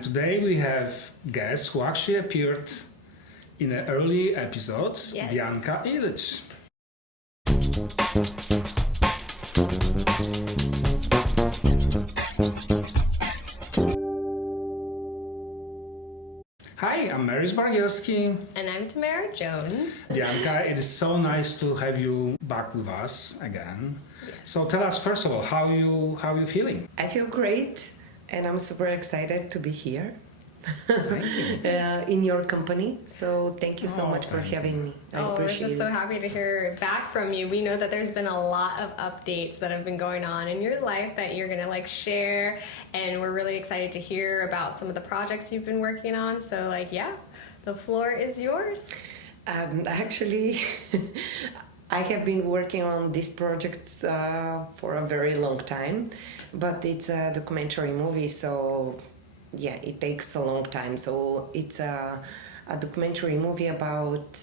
Today we have guests who actually appeared in the early episodes, Yes. Bianca Ilich. Hi, I'm Mariusz Bargielski. And I'm Tthere Jones. Bianca, it is so nice to have you back with us again. Yes. So tell us, first of all, how you feeling? I feel great, and I'm super excited to be here in your company. So thank you so much for having me. I We're appreciate just so it. happy to hear back from you. We know that there's been a lot of updates that have been going on in your life that you're gonna share, and we're really excited to hear about some of the projects you've been working on. So the floor is yours. Actually, I have been working on this project for a very long time, but it's a documentary movie, so it takes a long time. So it's a documentary movie about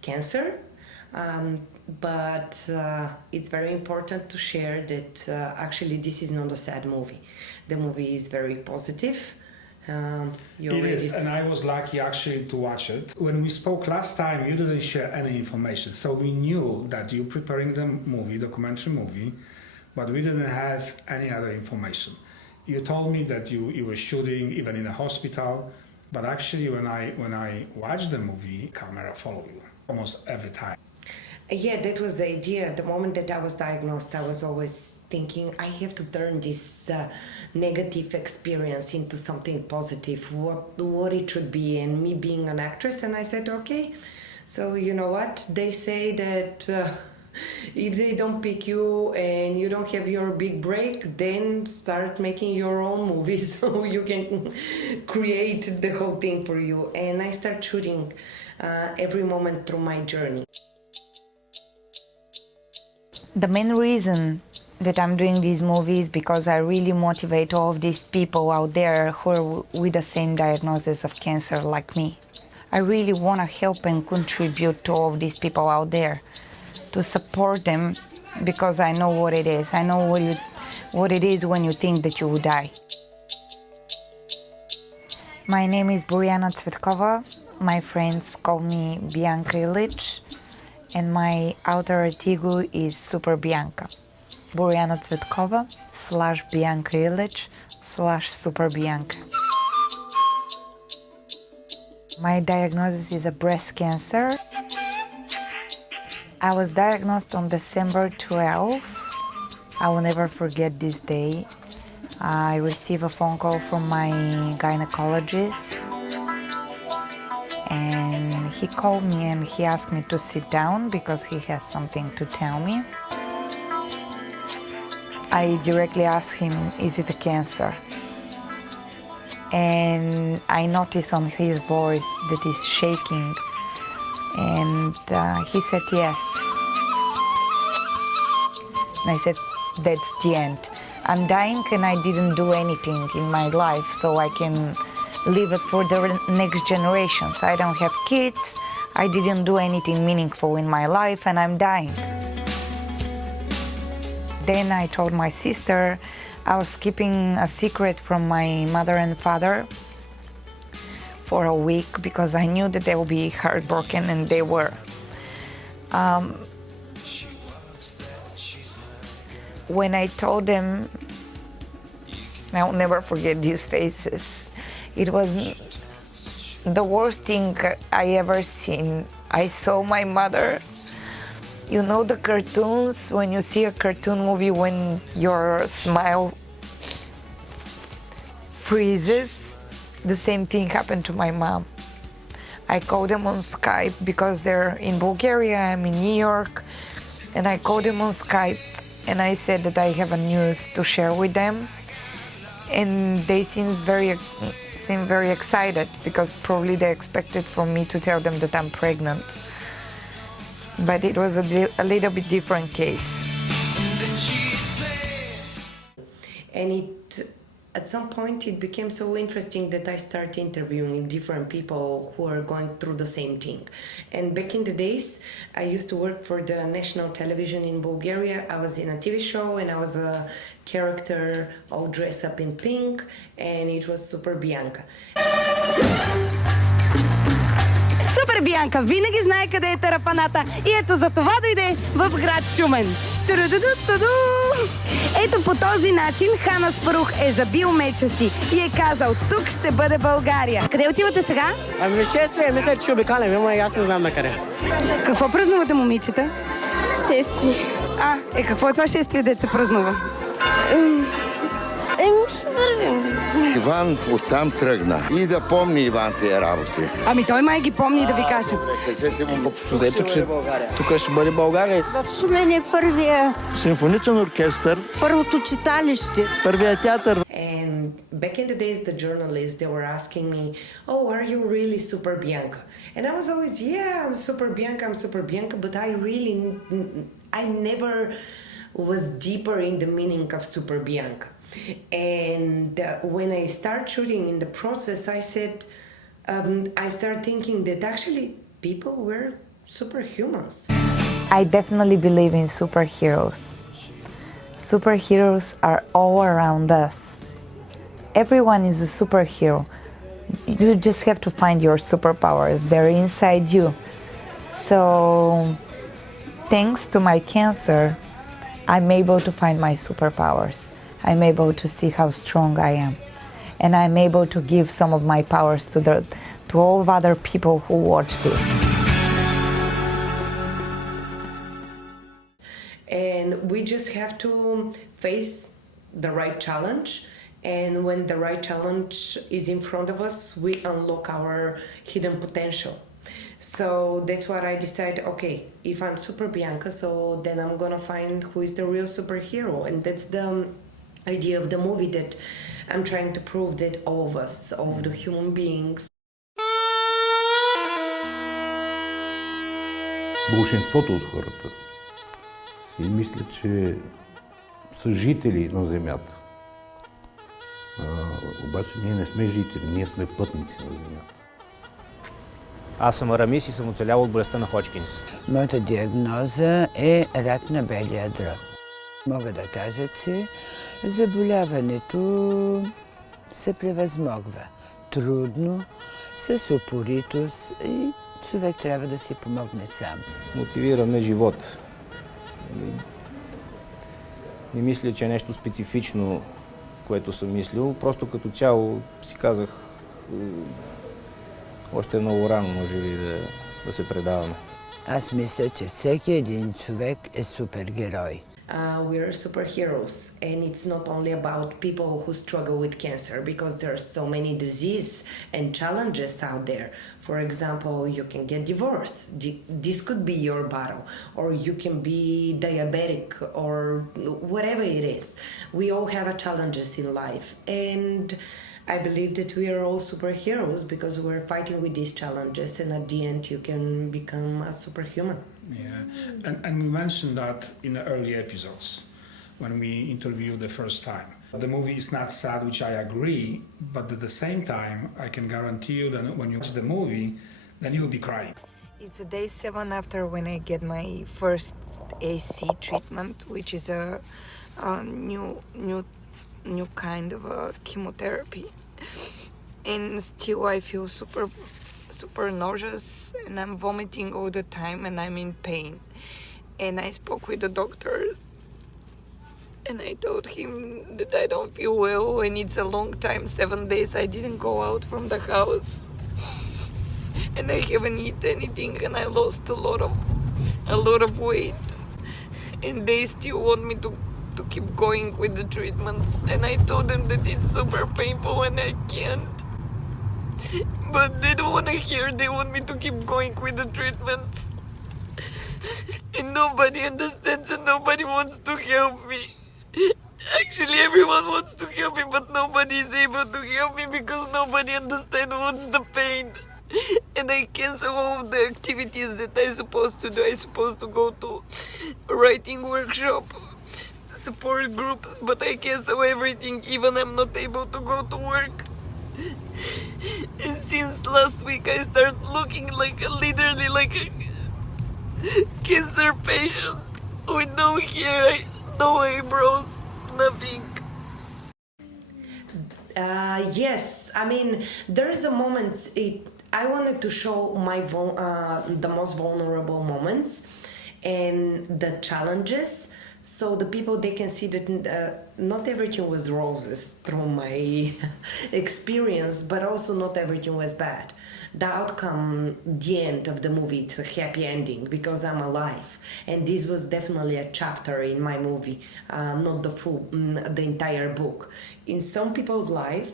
cancer, but it's very important to share that actually this is not a sad movie. The movie is very positive. It is, and I was lucky actually to watch it. When we spoke last time, you didn't share any information, so we knew that you're preparing the documentary movie, but we didn't have any other information. You told me that you were shooting even in a hospital, but actually when I watched the movie, camera followed you almost every time. Yeah, that was the idea. The moment that I was diagnosed, I was always thinking I have to turn this negative experience into something positive, what it should be, and me being an actress. And I said, okay, so you know what? They say that if they don't pick you and you don't have your big break, then start making your own movies so you can create the whole thing for you. And I start shooting every moment through my journey. The main reason that I'm doing these movies because I really motivate all of these people out there who are with the same diagnosis of cancer like me. I really want to help and contribute to all of these people out there, to support them, because I know what it is. I know what it is when you think that you will die. My name is Boriana Tsvetkova. My friends call me Bianca Ilich, and my alter ego is Super Bianca. Boriana Tsvetkova / Bianca Ilich / Super Bianca. My diagnosis is a breast cancer. I was diagnosed on December 12th. I will never forget this day. I received a phone call from my gynecologist, and he called me and he asked me to sit down because he has something to tell me. I directly asked him, is it a cancer? And I noticed on his voice that he's shaking, and he said yes. And I said, that's the end. I'm dying and I didn't do anything in my life, so I can leave it for the next generations. I don't have kids, I didn't do anything meaningful in my life, and I'm dying. Then I told my sister I was keeping a secret from my mother and father for a week because I knew that they would be heartbroken, and they were. When I told them, I'll never forget these faces. It was the worst thing I ever seen. I saw my mother. You know the cartoons, when you see a cartoon movie when your smile freezes? The same thing happened to my mom. I called them on Skype because they're in Bulgaria, I'm in New York, and I called them on Skype and I said that I have a news to share with them, and they seem very excited because probably they expected from me to tell them that I'm pregnant. But it was a little bit different case. And it at some point it became so interesting that I started interviewing different people who are going through the same thing. And back in the days, I used to work for the national television in Bulgaria. I was in a TV show and I was a character all dressed up in pink, and it was Super Bianca. Супер Бианка винаги знае къде е тарапаната и ето за това дойде в град Шумен. Ту-ду-ду-ду-ду! Ето по този начин Хан Аспарух е забил меча си и е казал, тук ще бъде България. Къде отивате сега? Ами шествие, мисля, че ще обикалям, ама аз не знам на къде. Какво празнувате, момичета? Шествие. Какво е това шествие, дето се празнува? Ще вървим. Иван оттам тръгна и да помни Иван тия работи. Ами той май ги помни да ви каже. Кажете му, Взето, че тук ще бъде България. В Шумен е първия, Симфоничен оркестър, първото читалище. първия театър. And back in the days, the journalists, they were asking me, oh, are you really Super Bianca? And I was always, yeah, I'm Super Bianca, but I never was deeper in the meaning of Super Bianca. And when I start shooting in the process, I start thinking that actually people were superhumans. I definitely believe in superheroes. Superheroes are all around us. Everyone is a superhero. You just have to find your superpowers. They're inside you. So, thanks to my cancer, I'm able to find my superpowers. I'm able to see how strong I am. And I'm able to give some of my powers to all other people who watch this. And we just have to face the right challenge. And when the right challenge is in front of us, we unlock our hidden potential. So that's what I decided, okay, if I'm Super Bianca, so then I'm gonna find who is the real superhero. And that's the idea of the movie, that I'm trying to prove that all of us, all of the human beings. Большинството от хората си мислят, че са жители на Земята. Обаче ние не сме жители, ние сме пътници на Земята. Аз съм арамис и съм оцелял от болестта на Ходжкинс. Моята диагноза е рак на белия дроб. Мога да кажа, че заболяването се превъзмогва трудно, с упоритост и човек трябва да си помогне сам. Мотивираме живот. Не мисля, че е нещо специфично, което съм мислил. Просто като цяло си казах, още е много рано, може би, да се предаваме. Аз мисля, че всеки един човек е супергерой. We are superheroes, and it's not only about people who struggle with cancer, because there are so many diseases and challenges out there. For example, you can get divorced. This could be your battle, or you can be diabetic, or whatever it is. We all have challenges in life, and I believe that we are all superheroes because we're fighting with these challenges, and at the end you can become a superhuman. Yeah, and we mentioned that in the early episodes when we interviewed the first time. The movie is not sad, which I agree, but at the same time, I can guarantee you that when you watch the movie, then you will be crying. It's day 7 after when I get my first AC treatment, which is a new kind of a chemotherapy. And still I feel super nauseous, and I'm vomiting all the time, and I'm in pain. And I spoke with the doctor, and I told him that I don't feel well, and it's a long time, 7 days I didn't go out from the house, and I haven't eaten anything, and I lost a lot of weight, and they still want me to keep going with the treatments, and I told them that it's super painful and I can't. But they don't want to hear, they want me to keep going with the treatments. And nobody understands and nobody wants to help me. Actually, everyone wants to help me, but nobody is able to help me because nobody understands what's the pain. And I cancel all of the activities that I'm supposed to do. I'm supposed to go to a writing workshop. support groups, but I cancel everything, even I'm not able to go to work. And since last week I start looking literally like a cancer patient with no hair, no eyebrows, nothing. Yes, I mean, there's a moment, I wanted to show the most vulnerable moments and the challenges, so the people, they can see that not everything was roses through my experience, but also not everything was bad. The outcome, the end of the movie, it's a happy ending because I'm alive, and this was definitely a chapter in my movie, not the entire book. In some people's life,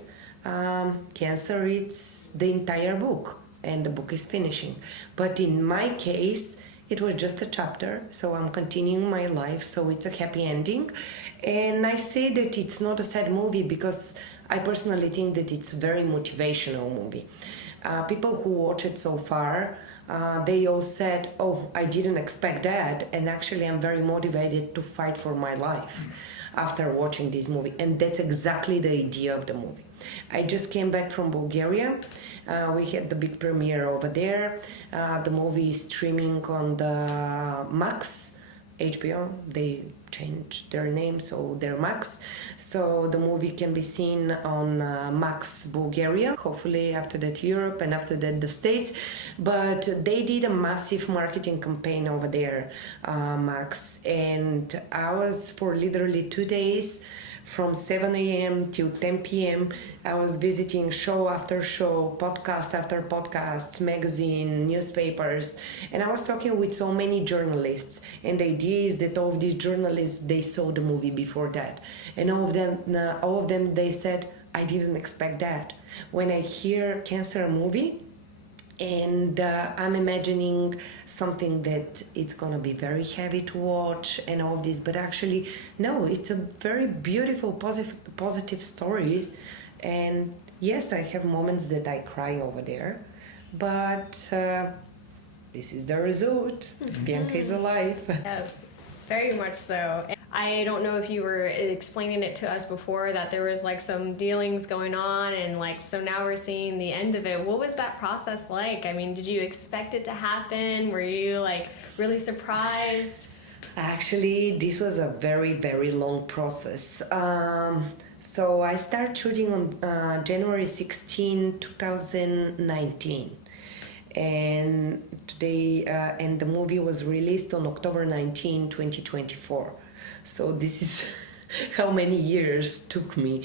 cancer, it's the entire book, and the book is finishing. But in my case, it was just a chapter, so I'm continuing my life, so it's a happy ending. And I say that it's not a sad movie because I personally think that it's a very motivational movie. People who watch it so far, they all said, oh, I didn't expect that, and actually I'm very motivated to fight for my life after watching this movie. And that's exactly the idea of the movie. I just came back from Bulgaria. We had the big premiere over there. The movie is streaming on the Max HBO. They changed their name, so they're Max. So the movie can be seen on Max Bulgaria, hopefully after that Europe, and after that the States. But they did a massive marketing campaign over there, Max. And I was for literally 2 days, from 7 a.m. till 10 p.m. I was visiting show after show, podcast after podcast, magazine, newspapers, and I was talking with so many journalists. And the idea is that all of these journalists, they saw the movie before that, and all of them, they said, I didn't expect that. When I hear cancer movie, and I'm imagining something that it's gonna be very heavy to watch and all of this, but actually no, it's a very beautiful positive stories. And yes, I have moments that I cry over there, but this is the result. Bianca is alive. Yes, very much so. I don't know if you were explaining it to us before, that there was like some dealings going on, and like, so now we're seeing the end of it. What was that process like? I mean, did you expect it to happen? Were you like really surprised? Actually, this was a very, very long process. So I started shooting on January 16, 2019. And and the movie was released on October 19, 2024. So this is how many years took me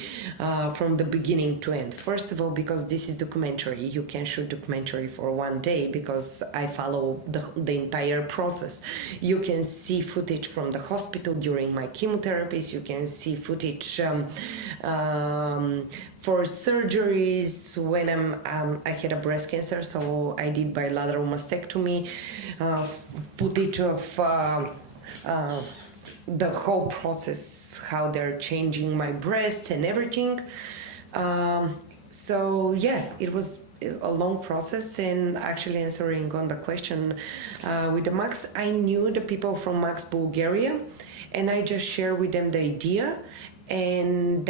from the beginning to end. First of all, because this is documentary, you can shoot documentary for 1 day because I follow the entire process. You can see footage from the hospital during my chemotherapies. You can see footage for surgeries when I had a breast cancer, so I did bilateral mastectomy. Footage of the whole process, how they're changing my breast and everything. So yeah, it was a long process. And actually, answering on the question with the Max, I knew the people from Max Bulgaria, and I just shared with them the idea. And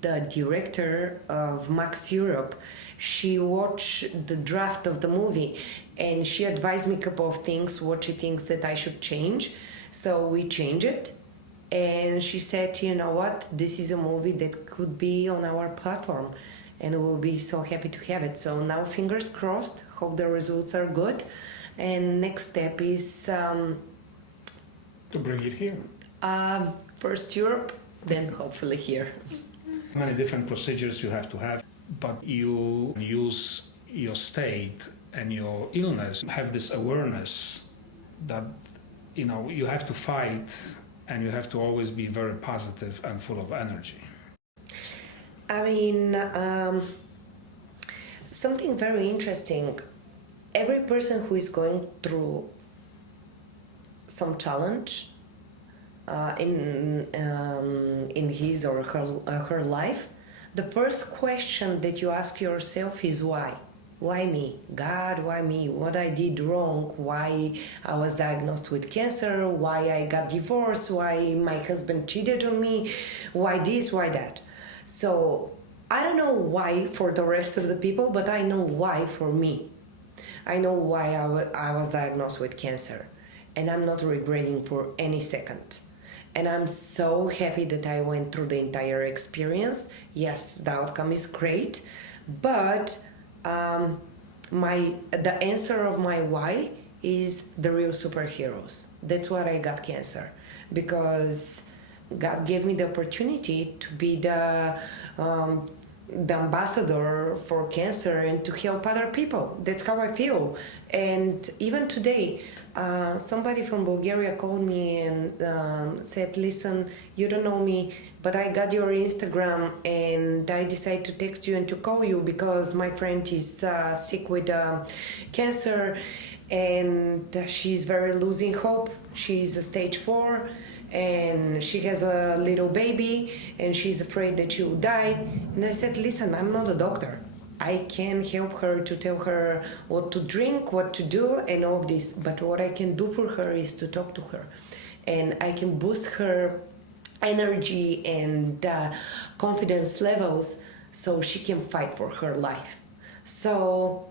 the director of Max Europe, she watched the draft of the movie, and she advised me a couple of things, what she thinks that I should change. So we changed it, and she said, you know what, this is a movie that could be on our platform, and we'll be so happy to have it. So now, fingers crossed, hope the results are good, and next step is to bring it here. First Europe, then hopefully here. Many different procedures you have to have, but you use your state and your illness, have this awareness that, you know, you have to fight, and you have to always be very positive and full of energy. I mean, something very interesting. Every person who is going through some challenge in his or her life, the first question that you ask yourself is why. Why me? God, why me? What I did wrong? Why I was diagnosed with cancer? Why I got divorced? Why my husband cheated on me? Why this? Why that? So I don't know why for the rest of the people, but I know why for me. I know why I was diagnosed with cancer, and I'm not regretting for any second. And I'm so happy that I went through the entire experience. Yes, the outcome is great, but the answer of my why is the real superheroes. That's why I got cancer, because God gave me the opportunity to be the ambassador for cancer and to help other people. That's how I feel. And even today, somebody from Bulgaria called me and said, listen, you don't know me, but I got your Instagram and I decided to text you and to call you because my friend is sick with cancer and she's very losing hope. She's a stage 4 and she has a little baby and she's afraid that she will die. And I said, listen, I'm not a doctor. I can help her to tell her what to drink, what to do, and all of this. But what I can do for her is to talk to her. And I can boost her energy and confidence levels so she can fight for her life. So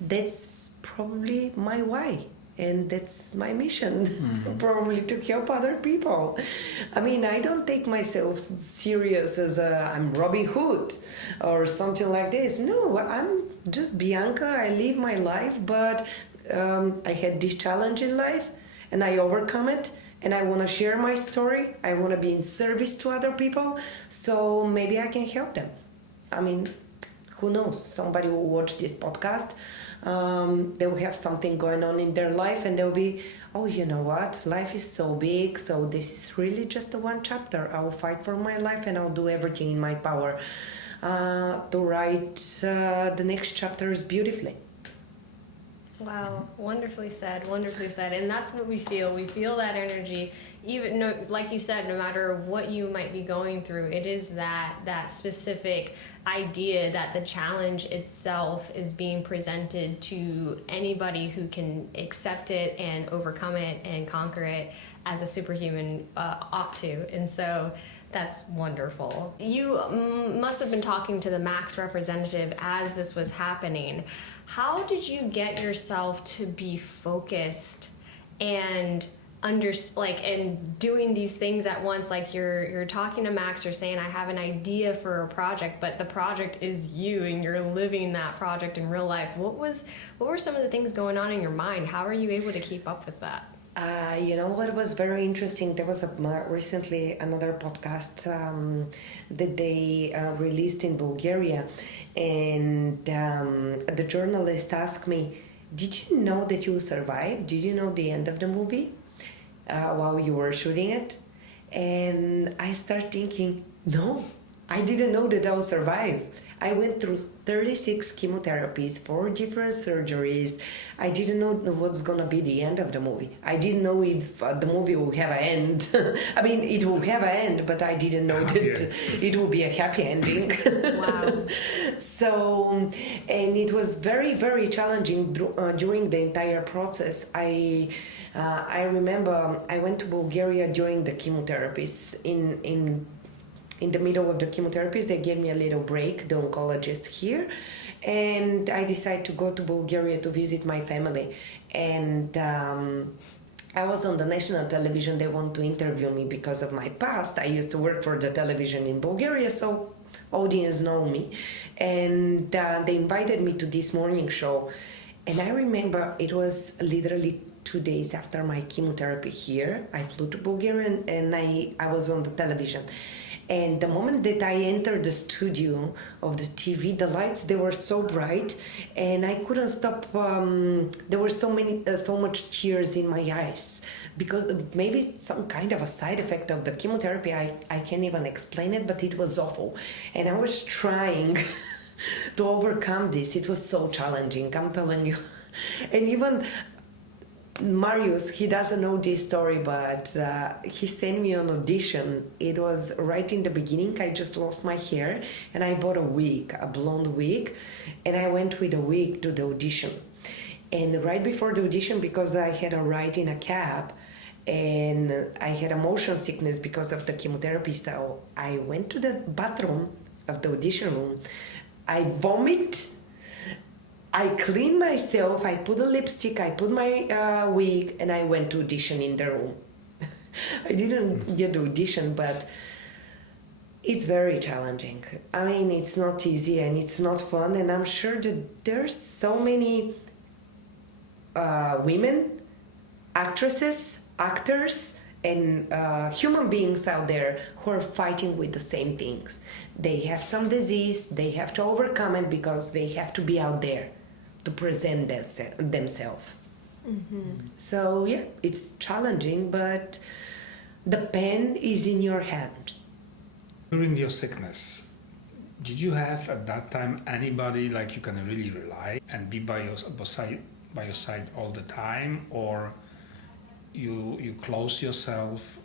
that's probably my why. And that's my mission, probably to help other people. I mean, I don't take myself serious as I'm Robin Hood or something like this. No, I'm just Bianca. I live my life, but I had this challenge in life and I overcome it. And I want to share my story. I want to be in service to other people. So maybe I can help them. I mean, who knows? Somebody will watch this podcast. They will have something going on in their life and they'll be, oh, you know what, life is so big, so this is really just the one chapter. I will fight for my life and I'll do everything in my power to write the next chapters beautifully. Wow, wonderfully said, wonderfully said. And that's what we feel. We feel that energy. Even like you said, no matter what you might be going through, it is that specific idea that the challenge itself is being presented to anybody who can accept it and overcome it and conquer it as a superhuman ought to. And so that's wonderful. You must have been talking to the Max representative as this was happening. How did you get yourself to be focused and and doing these things at once? Like you're talking to Max, you're saying I have an idea for a project, but the project is you and you're living that project in real life. What were some of the things going on in your mind? How are you able to keep up with that? You know what was very interesting? There was recently another podcast that they released in Bulgaria, and the journalist asked me, did you know that you survived? Did you know the end of the movie while you were shooting it? And I started thinking, no, I didn't know that I would survive. I went through 36 chemotherapies, 4 different surgeries. I didn't know what's gonna be the end of the movie. I didn't know if the movie will have an end. I mean, it will have an end, but I didn't know that it will be a happy ending. Wow. So, and it was very, very challenging during the entire process. I remember I went to Bulgaria during the chemotherapies. In the middle of the chemotherapies, they gave me a little break, the oncologist here, and I decided to go to Bulgaria to visit my family. And I was on the national television. They want to interview me because of my past. I used to work for the television in Bulgaria, so audience know me. And they invited me to this morning show. And I remember it was literally 2 days after my chemotherapy here. I flew to Bulgaria and I was on the television. And the moment that I entered the studio of the TV, the lights, they were so bright and I couldn't stop. There were so much tears in my eyes because maybe some kind of a side effect of the chemotherapy. I can't even explain it, but it was awful. And I was trying to overcome this. It was so challenging, I'm telling you. And even Marius, he doesn't know this story, but he sent me an audition. It was right in the beginning. I just lost my hair and I bought a wig, a blonde wig, and I went with a wig to the audition. And right before the audition, because I had a ride in a cab and I had a motion sickness because of the chemotherapy, so I went to the bathroom of the audition room. I vomit. I cleaned myself, I put a lipstick, I put my wig, and I went to audition in the room. I didn't get the audition, but it's very challenging. I mean, it's not easy and it's not fun, and I'm sure that there's so many women, actresses, actors, and human beings out there who are fighting with the same things. They have some disease, they have to overcome it because they have to be out there to present themselves. Mm-hmm. So yeah, it's challenging, but the pen is in your hand. During your sickness, did you have at that time anybody like you can really rely and be by your side all the time, or you closed yourself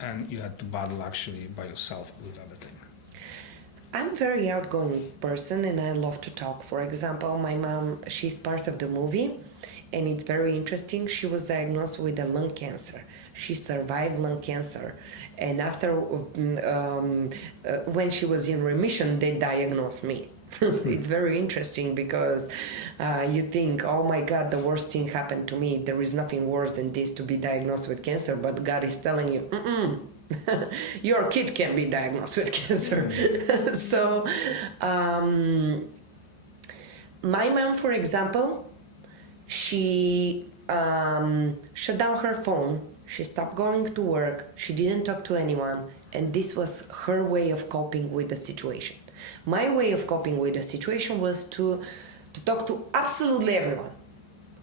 and you had to battle actually by yourself with everything? I'm a very outgoing person and I love to talk. For example, my mom, she's part of the movie and it's very interesting. She was diagnosed with a lung cancer. She survived lung cancer. And after, when she was in remission, they diagnosed me. It's very interesting because you think, oh my God, the worst thing happened to me. There is nothing worse than this, to be diagnosed with cancer. But God is telling you, your kid can be diagnosed with cancer. So my mom, for example, she shut down her phone. She stopped going to work. She didn't talk to anyone. And this was her way of coping with the situation. My way of coping with the situation was to talk to absolutely everyone.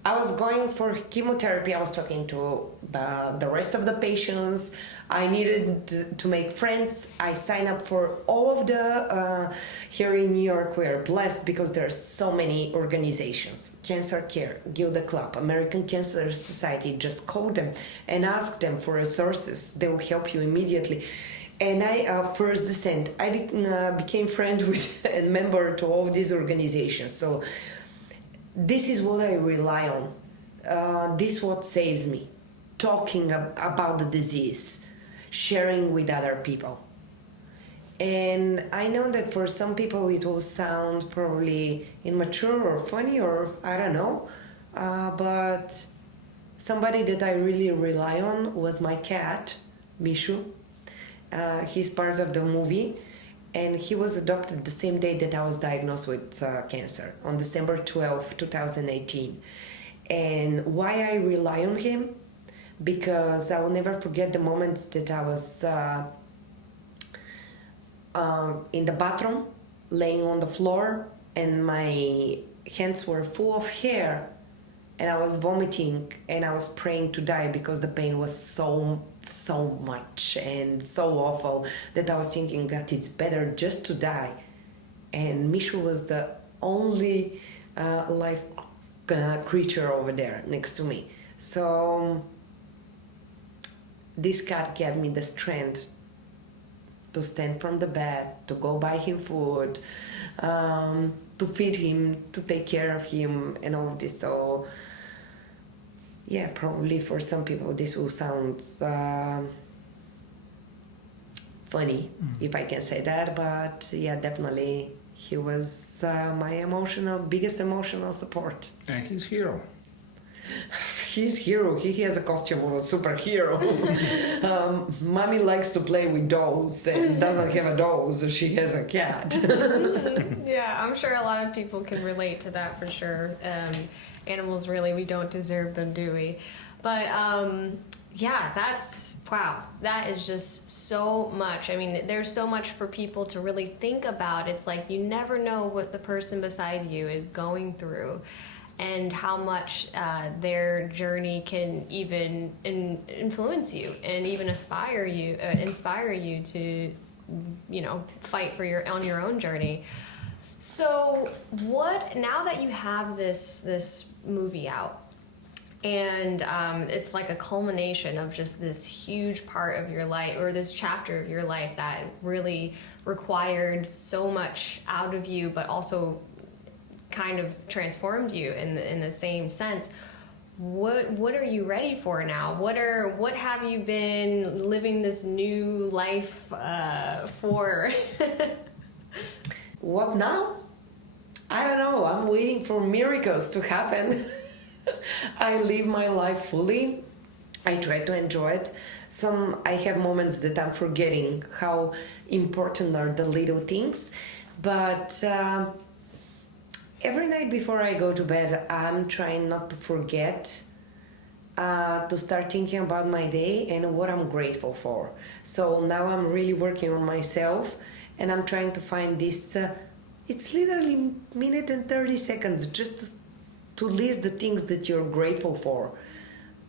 I was going for chemotherapy. I was talking to the rest of the patients. I needed to make friends. I signed up for all of the, here in New York, we are blessed because there are so many organizations. Cancer Care, Gilda Club, American Cancer Society. Just call them and ask them for resources. They will help you immediately. And I, first descent, I became friend with and member to all of these organizations. So this is what I rely on. This is what saves me. Talking about the disease, sharing with other people. And I know that for some people it will sound probably immature or funny or I don't know, but somebody that I really rely on was my cat, Mishu. He's part of the movie. And he was adopted the same day that I was diagnosed with cancer, on December 12, 2018. And why I rely on him? Because I will never forget the moments that I was in the bathroom, laying on the floor, and my hands were full of hair, and I was vomiting, and I was praying to die because the pain was so much and so awful that I was thinking, God, it's better just to die. And Mishu was the only life creature over there next to me. So this cat gave me the strength to stand from the bed, to go buy him food, to feed him, to take care of him, and all of this. So yeah, probably for some people this will sound funny, if I can say that, but yeah, definitely he was my biggest emotional support. And he's hero. He's hero. He has a costume of a superhero. Mommy likes to play with dolls and doesn't have a doll, so she has a cat. Yeah, I'm sure a lot of people can relate to that for sure. Animals, really, we don't deserve them, do we? But yeah, wow, that is just so much. I mean, there's so much for people to really think about. It's like you never know what the person beside you is going through and how much their journey can even influence you and even inspire you to, fight on your own journey. So now that you have this movie out, And it's like a culmination of just this huge part of your life, or this chapter of your life that really required so much out of you, but also kind of transformed you in the same sense. What are you ready for now? What have you been living this new life for? What now? I don't know. I'm waiting for miracles to happen. I live my life fully. I try to enjoy it. I have moments that I'm forgetting how important are the little things, but every night before I go to bed, I'm trying not to forget to start thinking about my day and what I'm grateful for. So now I'm really working on myself, and I'm trying to find this. It's literally minute and 30 seconds just to list the things that you're grateful for.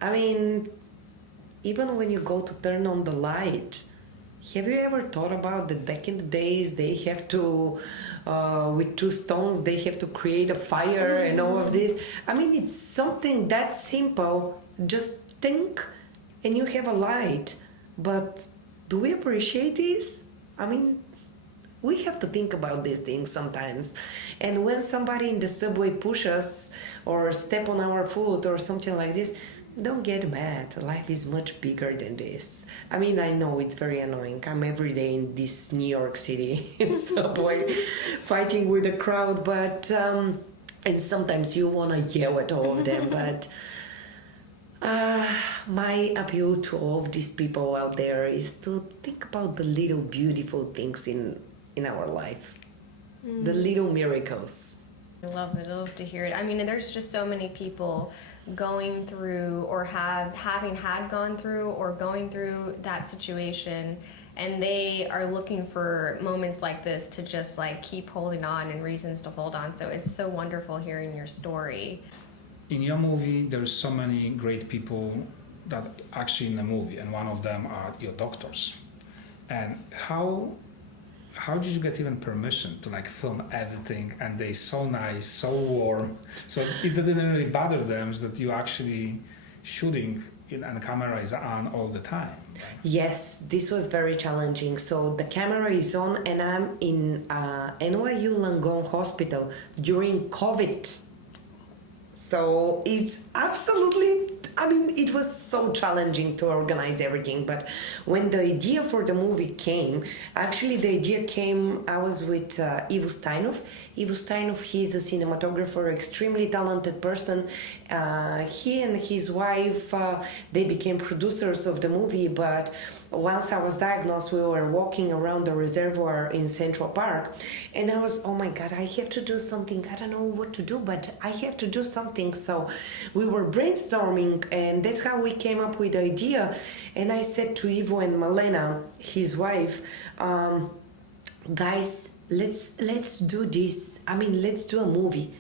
I mean, even when you go to turn on the light, have you ever thought about that back in the days they have to, with 2 stones, they have to create a fire and all of this? I mean, it's something that simple. Just think and you have a light. But do we appreciate this? I mean, we have to think about these things sometimes. And when somebody in the subway pushes us or step on our foot or something like this, don't get mad. Life is much bigger than this. I mean, I know it's very annoying. I'm every day in this New York City subway fighting with the crowd, but and sometimes you want to yell at all of them, but my appeal to all of these people out there is to think about the little beautiful things in our life, the little miracles. I love it. I love to hear it. I mean, there's just so many people going through or having gone through or going through that situation, and they are looking for moments like this to just like keep holding on and reasons to hold on. So it's so wonderful hearing your story. In your movie, there's so many great people that actually in the movie, and one of them are your doctors. And how did you get even permission to like film everything? And they're so nice, so warm. So it didn't really bother them that you actually shooting and the camera is on all the time. Yes, this was very challenging. So the camera is on and I'm in NYU Langone hospital during COVID. So it's absolutely, I mean, it was so challenging to organize everything. But when the idea for the movie came, actually the idea came, I was with Ivo Stainoff. Ivo Stainoff, he's a cinematographer, extremely talented person. He and his wife, they became producers of the movie, but once I was diagnosed, we were walking around the reservoir in Central Park, and I was, oh my God, I have to do something. I don't know what to do, but I have to do something. So we were brainstorming, and that's how we came up with the idea. And I said to Ivo and Malena, his wife, guys, let's do this. I mean, let's do a movie.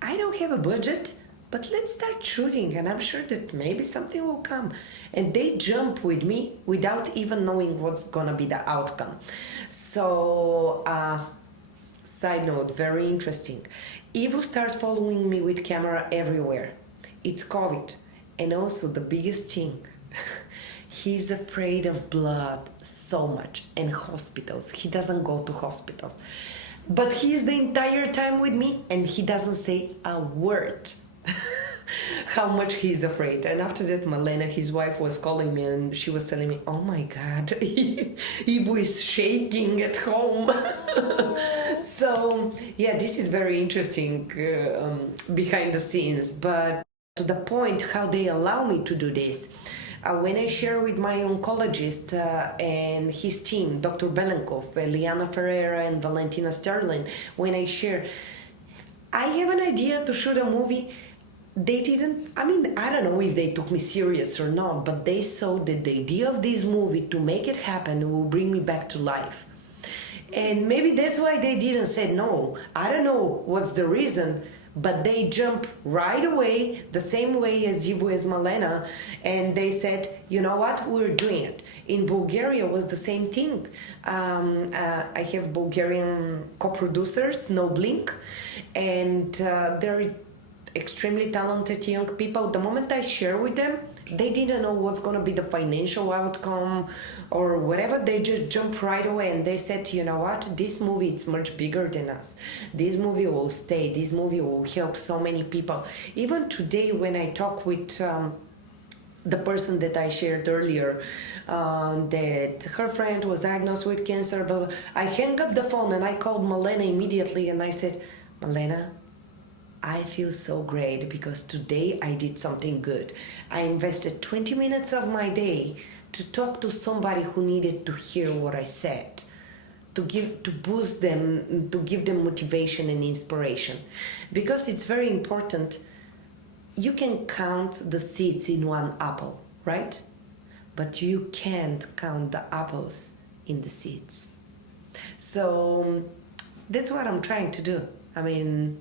I don't have a budget, but let's start shooting, and I'm sure that maybe something will come. And they jump with me without even knowing what's gonna be the outcome. So, side note, very interesting. Ivo started following me with camera everywhere. It's COVID. And also the biggest thing, he's afraid of blood so much and hospitals. He doesn't go to hospitals. But he's the entire time with me and he doesn't say a word. How much he's afraid. And after that, Malena, his wife, was calling me and she was telling me, oh my God, Ivo is shaking at home. So yeah, this is very interesting behind the scenes, but to the point how they allow me to do this. When I share with my oncologist and his team, Dr. Belenkov, Liana Ferreira and Valentina, when I share, I have an idea to shoot a movie. They didn't, I mean, I don't know if they took me serious or not, but they saw that the idea of this movie to make it happen will bring me back to life. And maybe that's why they didn't say no. I don't know what's the reason, but they jump right away, the same way as Ivo as Malena, and they said, you know what, we're doing it. In Bulgaria was the same thing. I have Bulgarian co-producers, No Blink, and they're extremely talented young people. The moment I share with them, they didn't know what's going to be the financial outcome or whatever. They just jump right away and they said, you know what, this movie is much bigger than us. This movie will stay. This movie will help so many people. Even today when I talk with the person that I shared earlier, that her friend was diagnosed with cancer, but I hang up the phone and I called Malena immediately and I said, Malena, I feel so great because today I did something good. I invested 20 minutes of my day to talk to somebody who needed to hear what I said, to boost them, to give them motivation and inspiration. Because it's very important. You can count the seeds in one apple, right? But you can't count the apples in the seeds. So that's what I'm trying to do. I mean...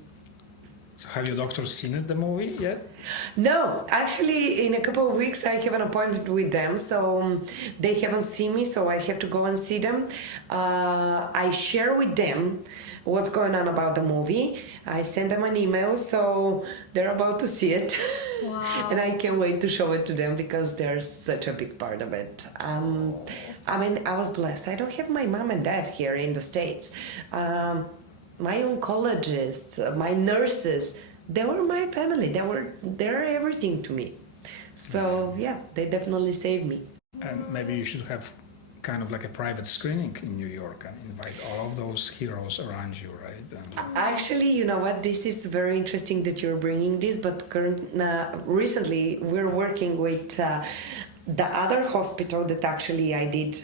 So have your doctors seen it, the movie yet? No, actually in a couple of weeks I have an appointment with them, so they haven't seen me, so I have to go and see them. I share with them what's going on about the movie. I send them an email, so they're about to see it. Wow. And I can't wait to show it to them because they're such a big part of it. I mean, I was blessed. I don't have my mom and dad here in the States. My oncologists, my nurses, they were my family. They're everything to me. So yeah, they definitely saved me. And maybe you should have kind of like a private screening in New York and invite all of those heroes around you, right? Actually, you know what? This is very interesting that you're bringing this, but recently we're working with the other hospital that actually I did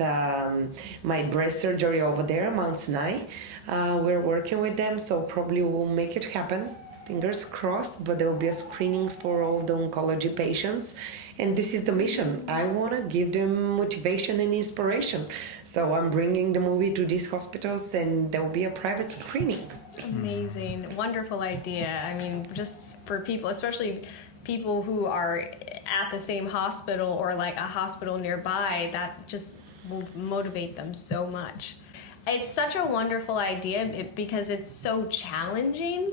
my breast surgery over there, Mount Sinai. We're working with them, so probably we'll make it happen. Fingers crossed, but there will be screenings for all the oncology patients. And this is the mission. I want to give them motivation and inspiration. So I'm bringing the movie to these hospitals and there will be a private screening. Amazing. Wonderful idea. I mean, just for people, especially people who are at the same hospital or like a hospital nearby, that just will motivate them so much. It's such a wonderful idea because it's so challenging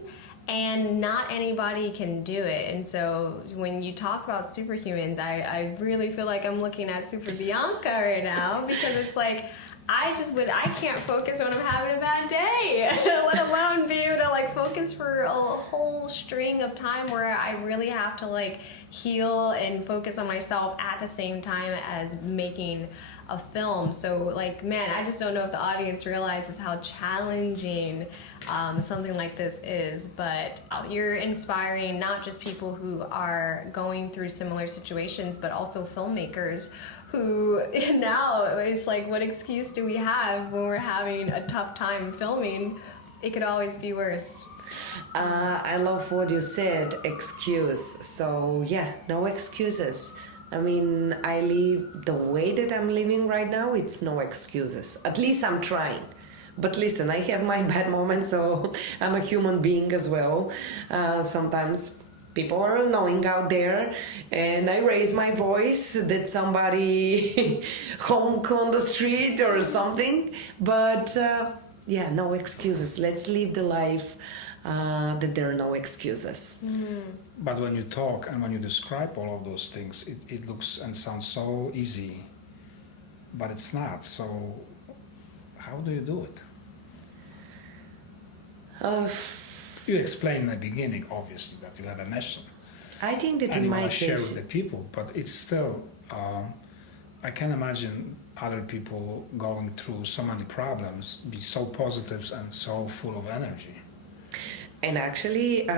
and not anybody can do it. And so when you talk about superhumans, I really feel like I'm looking at Super Bianca right now because it's like, I can't focus when I'm having a bad day, let alone be able to like focus for a whole string of time where I really have to like heal and focus on myself at the same time as making a film. So like, man, I just don't know if the audience realizes how challenging something like this is, but you're inspiring not just people who are going through similar situations, but also filmmakers who now it's like, what excuse do we have when we're having a tough time filming? It could always be worse. I love what you said, excuse. So yeah, no excuses. I mean, I live the way that I'm living right now, it's no excuses. At least I'm trying. But listen, I have my bad moments, so I'm a human being as well. Sometimes people are annoying out there, and I raise my voice that somebody honk on the street or something. But yeah, no excuses. Let's live the life that there are no excuses. Mm. But when you talk and when you describe all of those things, it looks and sounds so easy, but it's not. So how do you do it? You explained in the beginning, obviously, that you have a mission. I think that and in my you want to share case, with the people, but it's still, I can imagine other people going through so many problems, be so positive and so full of energy. and actually,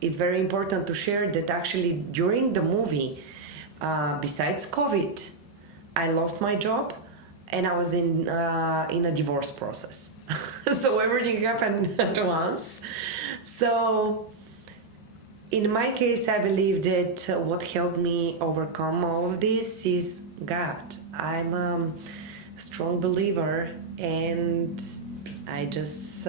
it's very important to share that actually during the movie, besides COVID, I lost my job and I was in a divorce process. So everything happened at once. So in my case, I believe that what helped me overcome all of this is God. I'm a strong believer, and I just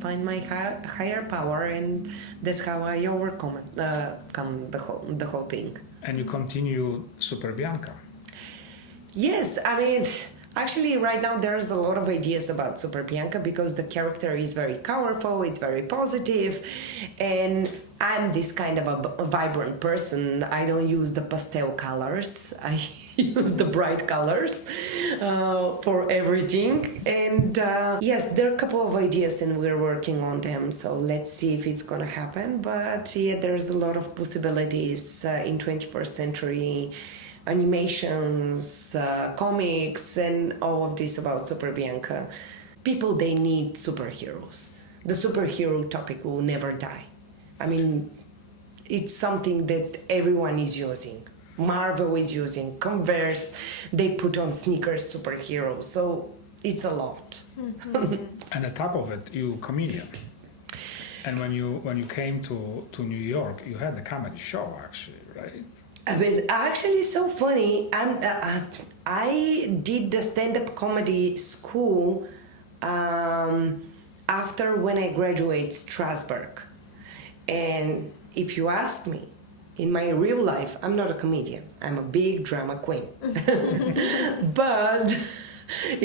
find my higher power, and that's how I overcome the whole thing. And you continue Super Bianca. Yes, I mean, Actually, right now there's a lot of ideas about Super Bianca because the character is very colorful, it's very positive, and I'm this kind of a vibrant person. I don't use the pastel colors. I use the bright colors for everything. And yes, there are a couple of ideas and we're working on them. So let's see if it's gonna happen. But yeah, there's a lot of possibilities in 21st century animations, comics, and all of this about Super Bianca. People, they need superheroes. The superhero topic will never die. I mean, it's something that everyone is using. Marvel is using, Converse, they put on sneakers superheroes, so it's a lot. Mm-hmm. And on top of it, you're a comedian. And when you came to New York, you had the comedy show, actually, right? I mean, actually, so funny. I did the stand-up comedy school after when I graduated Strasbourg. And if you ask me, in my real life, I'm not a comedian. I'm a big drama queen. But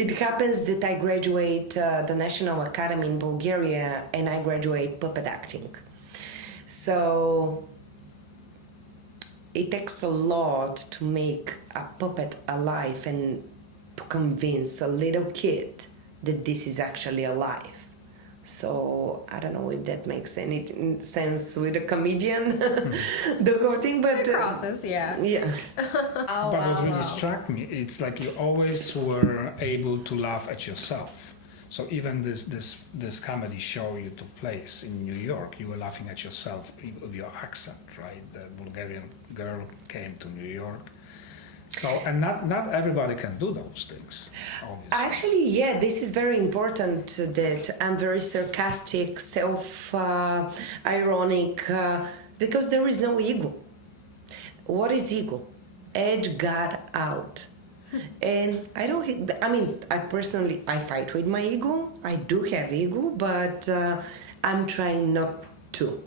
it happens that I graduate the National Academy in Bulgaria and I graduate puppet acting. So it takes a lot to make a puppet alive and to convince a little kid that this is actually alive. So I don't know if that makes any sense with a comedian, the whole thing, but it crosses, yeah. Yeah. But what really struck me, it's like you always were able to laugh at yourself. So even this comedy show you took place in New York, you were laughing at yourself with your accent, right? The Bulgarian girl came to New York. So, and not everybody can do those things, obviously. Actually, yeah, this is very important that I'm very sarcastic, self-ironic, because there is no ego. What is ego? Edge God out. And I personally, I fight with my ego. I do have ego, but I'm trying not to.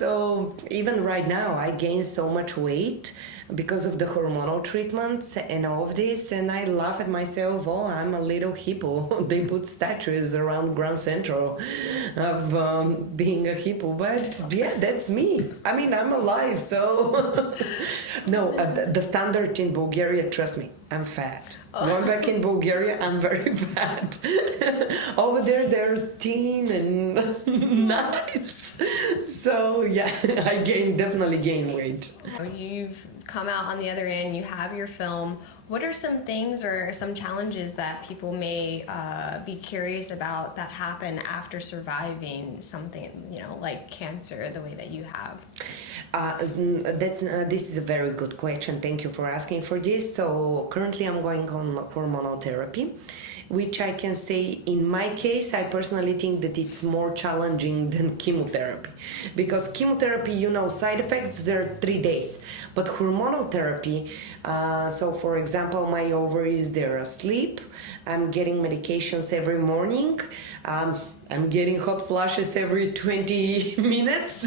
So even right now, I gained so much weight because of the hormonal treatments and all of this, and I laugh at myself. Oh, I'm a little hippo. They put statues around Grand Central of being a hippo, but yeah, that's me. I mean, I'm alive, so no, the standard in Bulgaria, trust me, I'm fat. Going back in Bulgaria, I'm very fat. Over there, they're thin and nice. So yeah, I definitely gain weight. You've come out on the other end, you have your film. What are some things or some challenges that people may be curious about that happen after surviving something, like cancer, the way that you have? This is a very good question. Thank you for asking for this. So currently I'm going on hormonal therapy, which I can say in my case, I personally think that it's more challenging than chemotherapy. Because chemotherapy, side effects, they're 3 days. But hormonal therapy, so for example, my ovaries, they're asleep. I'm getting medications every morning. I'm getting hot flashes every 20 minutes.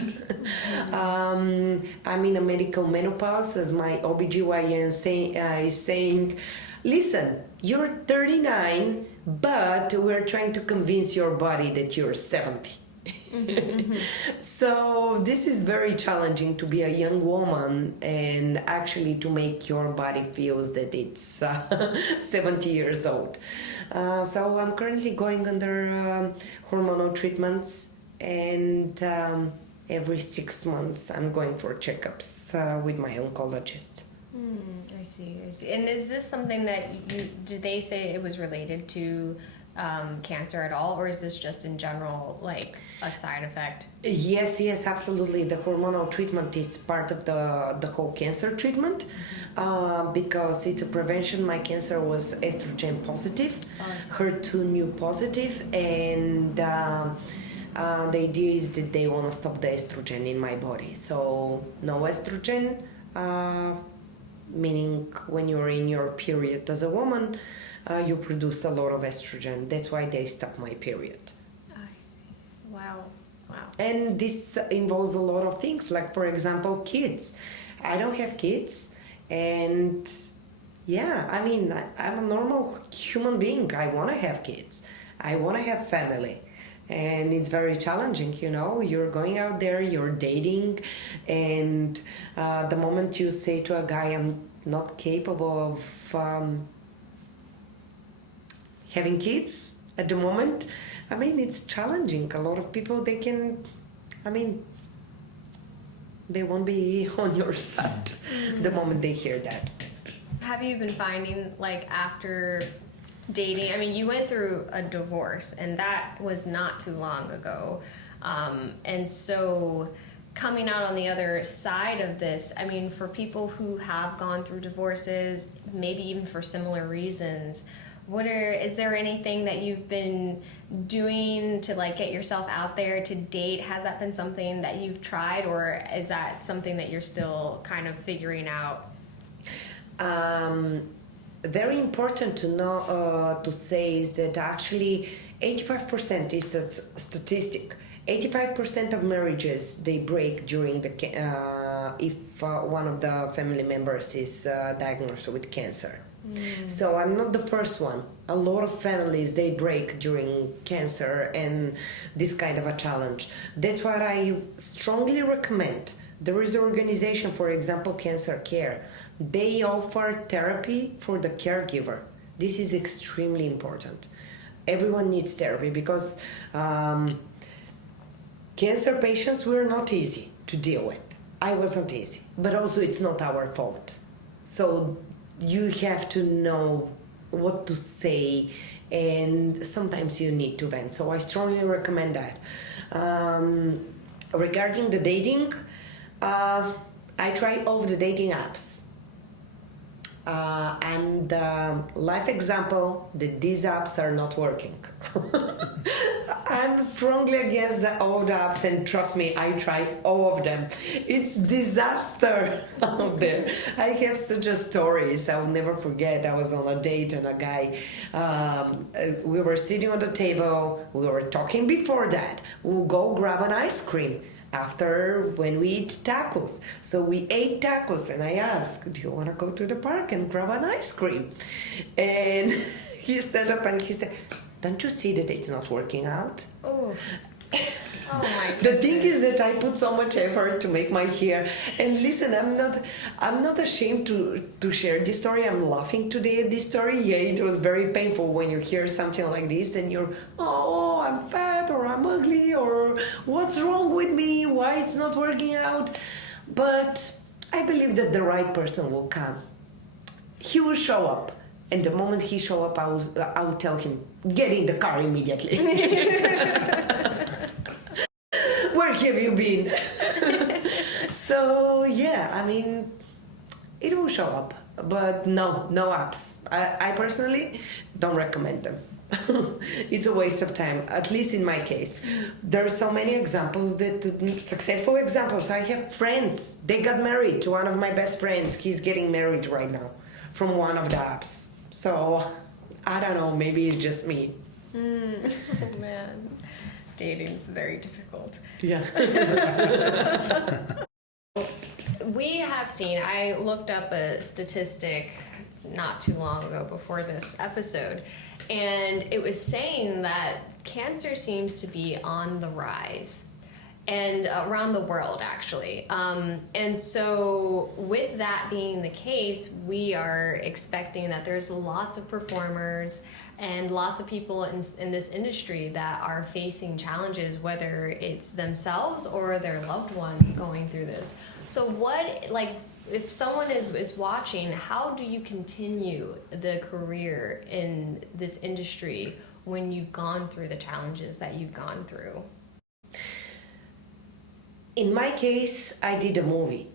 I'm in a medical menopause, as my OBGYN is saying, listen, you're 39, but we're trying to convince your body that you're 70. So this is very challenging to be a young woman and actually to make your body feels that it's 70 years old. So I'm currently going under hormonal treatments, and every 6 months I'm going for checkups with my oncologist. I see. And is this something that did they say it was related to cancer at all, or is this just in general like a side effect? Yes, absolutely. The hormonal treatment is part of the whole cancer treatment, because it's a prevention. My cancer was estrogen positive, HER2 positive, and the idea is that they want to stop the estrogen in my body. So no estrogen, meaning when you're in your period as a woman, you produce a lot of estrogen. That's why they stop my period. I see. Wow. And this involves a lot of things, like for example, kids. I don't have kids, and Yeah, I mean, I'm a normal human being. I want to have kids. I want to have family. And it's very challenging, you know. You're going out there, you're dating, and the moment you say to a guy, I'm not capable of having kids at the moment, I mean, it's challenging. A lot of people, they won't be on your side the moment they hear that. Have you been finding, like, after dating, I mean, you went through a divorce, and that was not too long ago. And so coming out on the other side of this, I mean, for people who have gone through divorces, maybe even for similar reasons, is there anything that you've been doing to, like, get yourself out there to date? Has that been something that you've tried, or is that something that you're still kind of figuring out? Very important to know, to say is that actually 85% is a statistic. 85% of marriages, they break during if one of the family members is diagnosed with cancer. So I'm not the first one. A lot of families, they break during cancer and this kind of a challenge. That's what I strongly recommend. There is an organization, for example, Cancer Care. They offer therapy for the caregiver. This is extremely important. Everyone needs therapy because cancer patients were not easy to deal with. I wasn't easy, but also it's not our fault. So you have to know what to say, and sometimes you need to vent. So I strongly recommend that. Regarding the dating, I try all the dating apps. And life example that these apps are not working. I'm strongly against all the apps, and trust me, I tried all of them. It's disaster out there. I have such a stories I will never forget. I was on a date and a guy, we were sitting on the table, we were talking before that. We'll go grab an ice cream after when we eat tacos. So we ate tacos and I asked, do you want to go to the park and grab an ice cream? And he stood up and he said, don't you see that it's not working out? Oh. Oh my goodness. The thing is that I put so much effort to make my hair. And listen, I'm not ashamed to share this story. I'm laughing today at this story. Yeah, it was very painful when you hear something like this and you're, oh, I'm fat or I'm ugly or what's wrong with me? Why it's not working out? But I believe that the right person will come. He will show up. And the moment he show up, I will tell him, get in the car immediately. Where have you been? So yeah, I mean, it will show up, but no apps. I personally don't recommend them. It's a waste of time, at least in my case. There are so many examples, successful examples. I have friends, they got married to one of my best friends. He's getting married right now from one of the apps. So I don't know, maybe it's just me. Oh man. Dating's very difficult. Yeah. We have seen, I looked up a statistic not too long ago before this episode, and it was saying that cancer seems to be on the rise, and around the world actually. And so with that being the case, we are expecting that there's lots of performers and lots of people in this industry that are facing challenges, whether it's themselves or their loved ones going through this. So what, like, if someone is watching, how do you continue the career in this industry when you've gone through the challenges that you've gone through? In my case, I did a movie.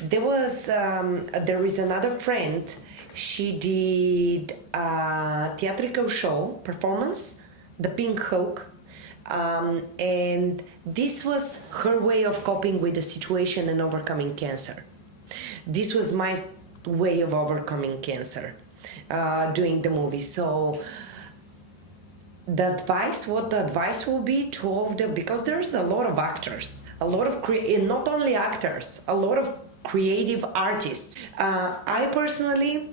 There is another friend. She did a theatrical show performance, The Pink Hawk, and this was her way of coping with the situation and overcoming cancer. This was my way of overcoming cancer, doing the movie. So what the advice will be to all of them, because there's a lot of actors, not only actors, a lot of creative artists. I personally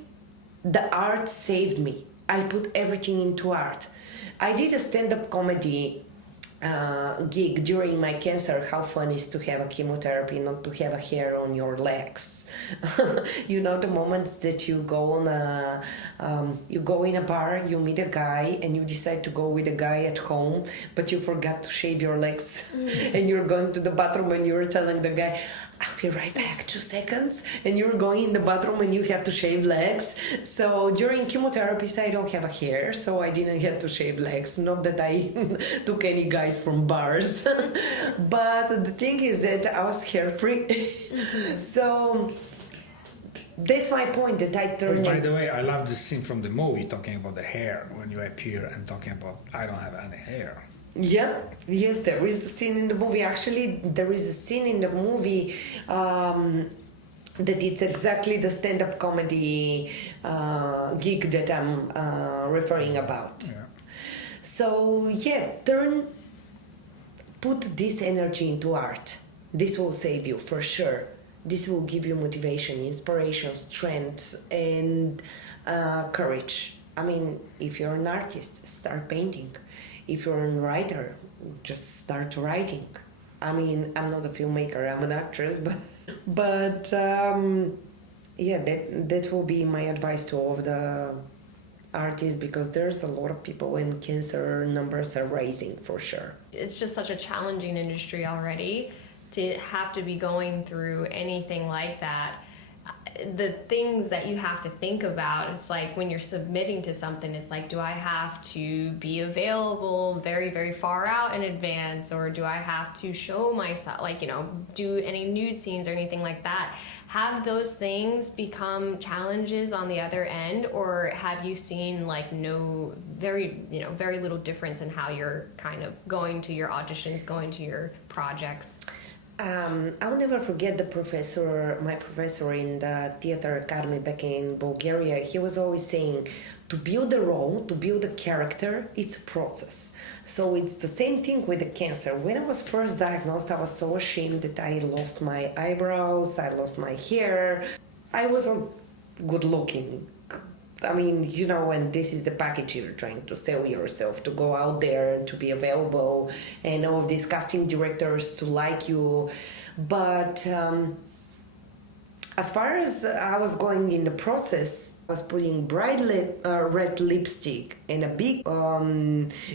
the art saved me. I put everything into art. I did a stand-up comedy gig during my cancer. How fun is to have a chemotherapy, not to have a hair on your legs. You know, the moments that you go on you go in a bar, you meet a guy, and you decide to go with a guy at home, but you forgot to shave your legs, and you're going to the bathroom and you're telling the guy, "I'll be right back, 2 seconds," and you're going in the bathroom and you have to shave legs. So during chemotherapies, I don't have a hair, so I didn't have to shave legs. Not that I took any guys from bars, but the thing is that I was hair free. So that's my point, that I turned. By the way, I love the scene from the movie talking about the hair when you appear and talking about I don't have any hair. Yeah, yes, there is a scene in the movie. Actually, there is a scene in the movie that it's exactly the stand-up comedy gig that I'm referring about. Yeah. So yeah, put this energy into art. This will save you for sure. This will give you motivation, inspiration, strength, and courage. I mean, if you're an artist, start painting. If you're a writer, just start writing. I mean, I'm not a filmmaker, I'm an actress, but yeah, that will be my advice to all of the artists, because there's a lot of people and cancer numbers are rising for sure. It's just such a challenging industry already to have to be going through anything like that. The things that you have to think about, it's like when you're submitting to something, it's like, do I have to be available very, very far out in advance, or do I have to show myself, like, you know, do any nude scenes or anything like that? Have those things become challenges on the other end, or have you seen like very little difference in how you're kind of going to your auditions, going to your projects? I'll never forget my professor in the theater academy back in Bulgaria. He was always saying, to build a role, to build a character, it's a process. So it's the same thing with the cancer. When I was first diagnosed, I was so ashamed that I lost my eyebrows, I lost my hair. I wasn't good looking. I mean, you know, and this is the package you're trying to sell yourself, to go out there and to be available, and all of these casting directors to like you. But as far as I was going in the process, I was putting bright red lipstick and a big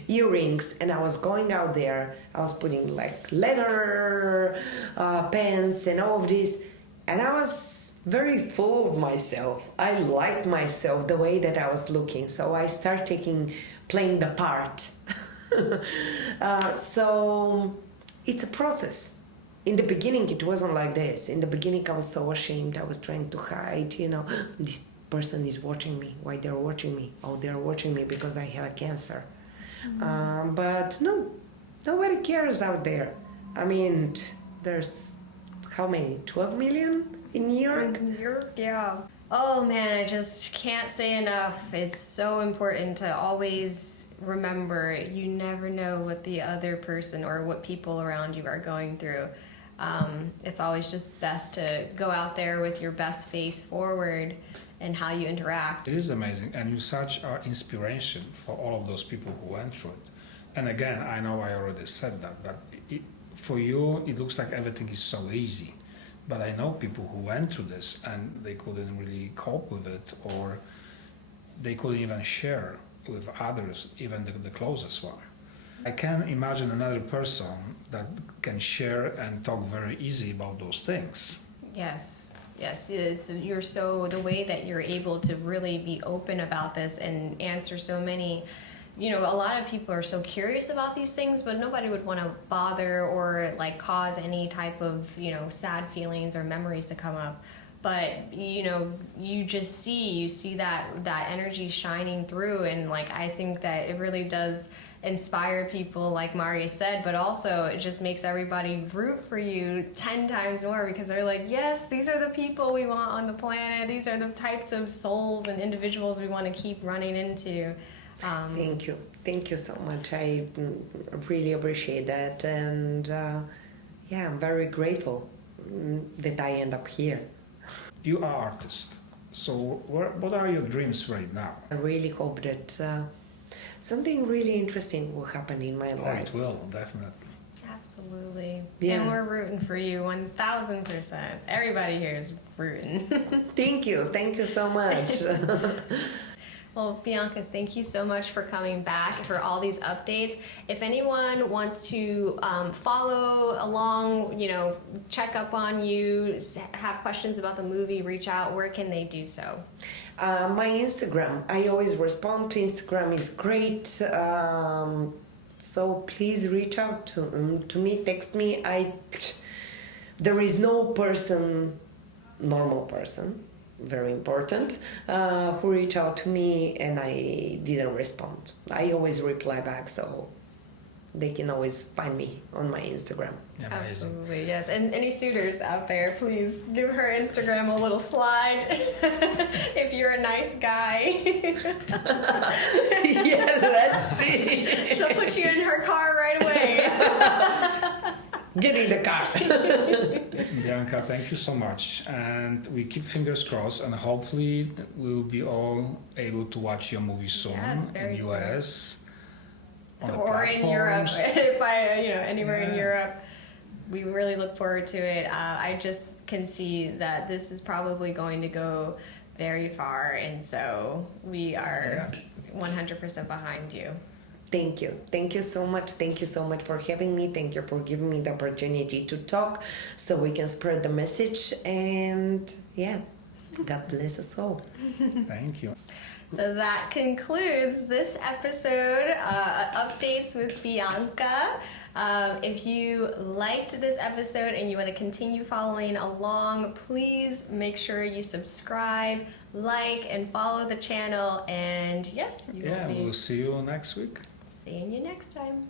earrings, and I was going out there. I was putting like leather pants and all of this, and I was very full of myself. I liked myself the way that I was looking, so I started playing the part. So it's a process. In the beginning, it wasn't like this. In the beginning, I was so ashamed. I was trying to hide, you know, this person is watching me. Why they're watching me? Oh, they're watching me because I have a cancer. Mm-hmm. But no, nobody cares out there. I mean, there's how many? 12 million? In New York? In New York, yeah. Oh man, I just can't say enough. It's so important to always remember you never know what the other person or what people around you are going through. It's always just best to go out there with your best face forward and how you interact. It is amazing, and you're such an inspiration for all of those people who went through it. And again, I know I already said that, but for you, it looks like everything is so easy. But I know people who went through this and they couldn't really cope with it, or they couldn't even share with others, even the closest one. I can't imagine another person that can share and talk very easy about those things. Yes, the way that you're able to really be open about this and answer so many. You know, a lot of people are so curious about these things, but nobody would want to bother or like cause any type of, you know, sad feelings or memories to come up. But, you know, you see that energy shining through, and like I think that it really does inspire people, like Maria said, but also it just makes everybody root for you 10 times more, because they're like, yes, these are the people we want on the planet. These are the types of souls and individuals we want to keep running into. Thank you so much. I really appreciate that, and yeah, I'm very grateful that I end up here. You are an artist, So what are your dreams right now? I really hope that something really interesting will happen in my Oh, life. it will, definitely. Absolutely. Yeah. And we're rooting for you 1000%. Everybody here is rooting. Thank you so much. Well, Bianca, thank you so much for coming back, for all these updates. If anyone wants to follow along, check up on you, have questions about the movie, reach out, where can they do so? My Instagram, I always respond to Instagram, is great. So please reach out to me, text me. There is no normal person, very important, who reached out to me and I didn't respond. I always reply back, so they can always find me on my Instagram. Amazing. Absolutely, yes. And any suitors out there, please give her Instagram a little slide if you're a nice guy. Yeah, let's see. She'll put you in her car right away. Get in the car. Bianca, thank you so much. And we keep fingers crossed, and hopefully we'll be all able to watch your movie soon in the US. Or in Europe, if anywhere in Europe. We really look forward to it. I just can see that this is probably going to go very far, and so we are 100% behind you. Thank you. Thank you so much. Thank you so much for having me. Thank you for giving me the opportunity to talk so we can spread the message. And God bless us all. Thank you. So that concludes this episode, Updates with Bianca. If you liked this episode and you want to continue following along, please make sure you subscribe, like, and follow the channel. And yes, we'll see you next week. Seeing you next time.